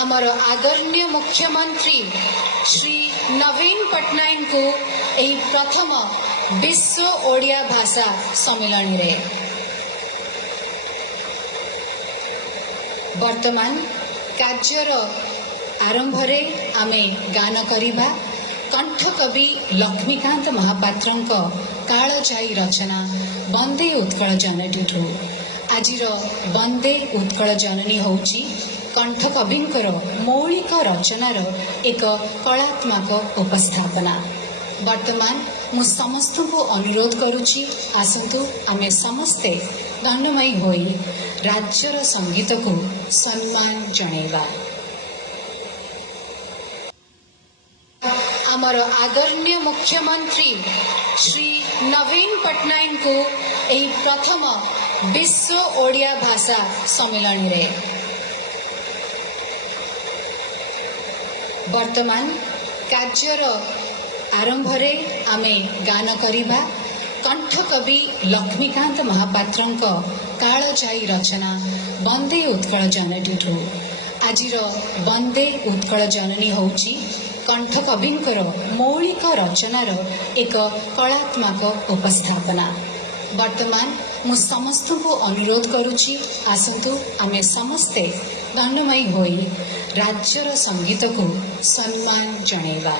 आमर आदरणीय मुख्यमंत्री श्री नवीन पट्टनायक को यही प्रथम विश्व ओडिया भाषा सम्मेलन रे वर्तमान कार्यर आरंभ रे आमे गान करिबा कंठ कवि लक्ष्मीकांत महापात्रंक कालजाई रचना वंदे उत्कल जननी। आजिर वंदे उत्कल जननी होउची कंठ कविंकर मौलिक रचनार एक कलात्मक उपस्थापना। वर्तमान मु समस्त को अनुरोध करुची, आसंतु आमे समस्ते दंडमयी होई राज्यर संगीत को सम्मान जणेबा। आमर आदरणीय मुख्यमंत्री श्री नवीन पट्टनायक को यही प्रथम विश्व ओडिया भाषा सम्मेलन रे वर्तमान कार्यर आरंभ रे आमे गान करिबा कंठ कवि लक्ष्मीकांत महापात्रंक कालजाई रचना वंदे उत्कल जननी। आजिर वंदे उत्कल जननी होउची कंठ कविंकर मौलिक रचनार एक कलात्मक उपस्थापना। वर्तमान मु समस्त को अनुरोध करुची, आसंतु आमे समस्ते दंडमयी होई राज्यर संगीत को सम्मान जणेबा।